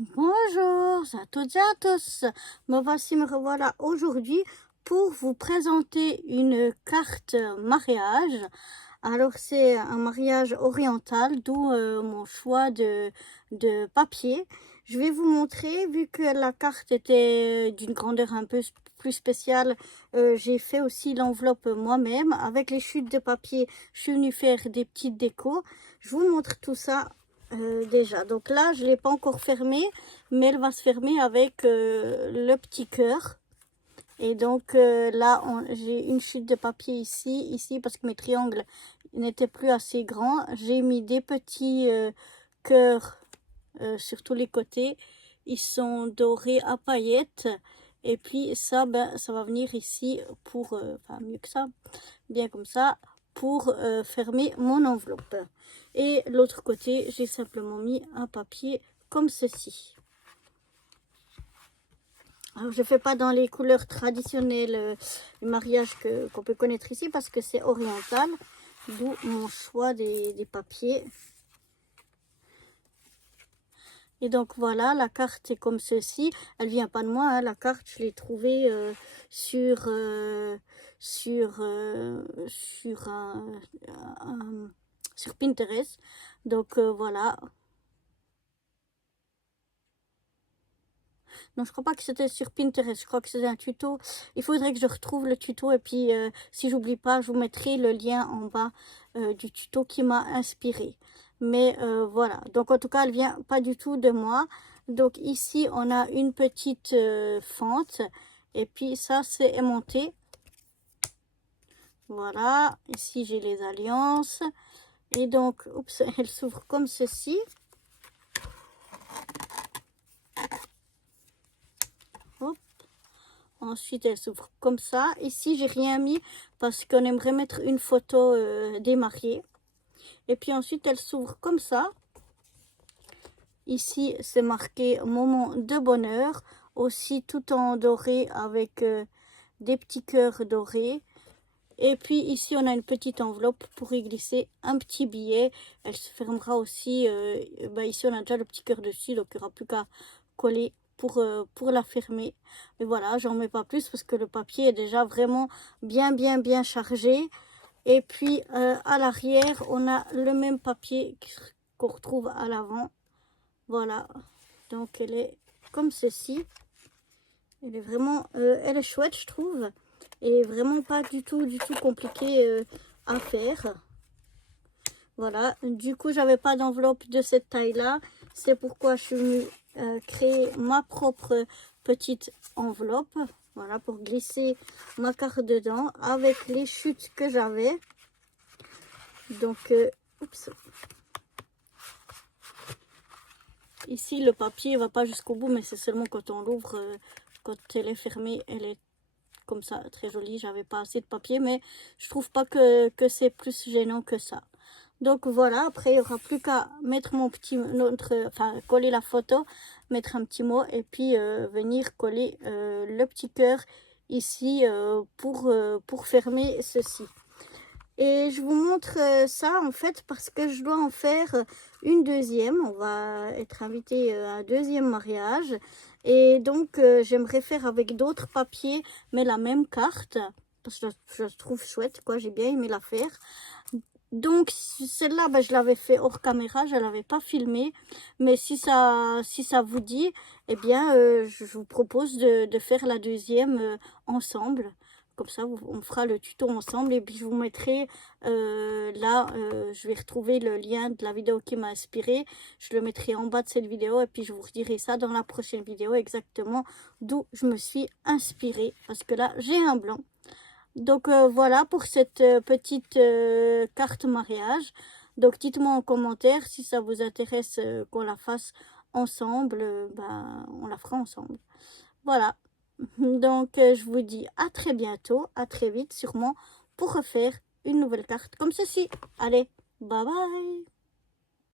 Bonjour à toutes et à tous. Me voici, me revoilà aujourd'hui pour vous présenter une carte mariage. Alors c'est un mariage oriental, d'où mon choix de papier. Je vais vous montrer, vu que la carte était d'une grandeur un peu plus spéciale, j'ai fait aussi l'enveloppe moi-même. Avec les chutes de papier, je suis venue faire des petites décos. Je vous montre tout ça déjà. Donc là, je ne l'ai pas encore fermée, mais elle va se fermer avec le petit cœur. Et donc là, j'ai une chute de papier ici, parce que mes triangles n'étaient plus assez grands. J'ai mis des petits cœurs sur tous les côtés. Ils sont dorés à paillettes. Et puis ça, ça va venir ici pour, enfin mieux que ça, bien comme ça, pour fermer mon enveloppe. Et l'autre côté, j'ai simplement mis un papier comme ceci. Alors, je ne fais pas dans les couleurs traditionnelles du mariage qu'on peut connaître ici parce que c'est oriental, d'où mon choix des papiers. Et donc voilà, la carte est comme ceci. Elle vient pas de moi, hein, la carte, je l'ai trouvée sur Pinterest. Donc voilà. Non, je crois pas que c'était sur Pinterest, je crois que c'était un tuto. Il faudrait que je retrouve le tuto et puis si j'oublie pas, je vous mettrai le lien en bas du tuto qui m'a inspiré. Mais voilà, donc en tout cas, elle vient pas du tout de moi. Donc ici, on a une petite fente et puis ça, c'est aimanté. Voilà, ici j'ai les alliances. Et donc, oups, elle s'ouvre comme ceci. Ensuite, elle s'ouvre comme ça. Ici, j'ai rien mis parce qu'on aimerait mettre une photo des mariés. Et puis ensuite, elle s'ouvre comme ça. Ici, c'est marqué moment de bonheur. Aussi tout en doré avec des petits cœurs dorés. Et puis ici, on a une petite enveloppe pour y glisser un petit billet. Elle se fermera aussi. Ici, on a déjà le petit cœur dessus, donc il n'y aura plus qu'à coller pour la fermer. Mais voilà, j'en mets pas plus parce que le papier est déjà vraiment bien chargé. Et puis à l'arrière, on a le même papier qu'on retrouve à l'avant. Voilà, donc elle est comme ceci. Elle est vraiment, elle est chouette, je trouve. Et vraiment pas du tout compliqué à faire. Voilà, du coup, j'avais pas d'enveloppe de cette taille-là. C'est pourquoi je suis venue créer ma propre petite enveloppe. Voilà, pour glisser ma carte dedans avec les chutes que j'avais. Donc, oups. Ici, le papier va pas jusqu'au bout, mais c'est seulement quand on l'ouvre, quand elle est fermée, elle est comme ça, très jolie. J'avais pas assez de papier, mais je trouve pas que c'est plus gênant que ça. Donc voilà, après il n'y aura plus qu'à mettre coller la photo, mettre un petit mot et puis venir coller le petit cœur ici pour fermer ceci. Et je vous montre ça en fait parce que je dois en faire une deuxième. On va être invité à un deuxième mariage. Et donc j'aimerais faire avec d'autres papiers mais la même carte. Parce que je la trouve chouette, quoi. J'ai bien aimé la faire. Donc celle-là, je l'avais fait hors caméra, je ne l'avais pas filmée. Mais si ça vous dit, eh bien je vous propose de faire la deuxième ensemble. Comme ça, on fera le tuto ensemble et puis je vous mettrai je vais retrouver le lien de la vidéo qui m'a inspiré. Je le mettrai en bas de cette vidéo et puis je vous redirai ça dans la prochaine vidéo exactement d'où je me suis inspirée. Parce que là, j'ai un blanc. Donc voilà pour cette petite carte mariage. Donc dites-moi en commentaire si ça vous intéresse qu'on la fasse ensemble. On la fera ensemble. Voilà. Donc je vous dis à très bientôt, à très vite sûrement pour refaire une nouvelle carte comme ceci. Allez, bye bye!